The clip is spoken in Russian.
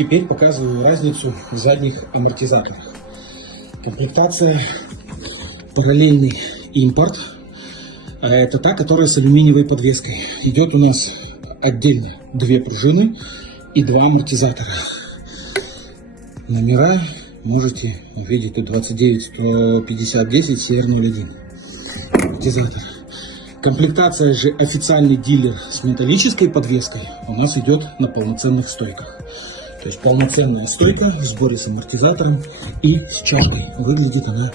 Теперь показываю разницу в задних амортизаторах. Комплектация параллельный импорт. Это та, которая с алюминиевой подвеской. Идет у нас отдельно 2 пружины и 2 амортизатора. Номера можете увидеть тут 29 150 10 CR01 амортизатор. Комплектация же официальный дилер с металлической подвеской у нас идет на полноценных стойках. То есть полноценная стойка в сборе с амортизатором и с чашкой. Выглядит она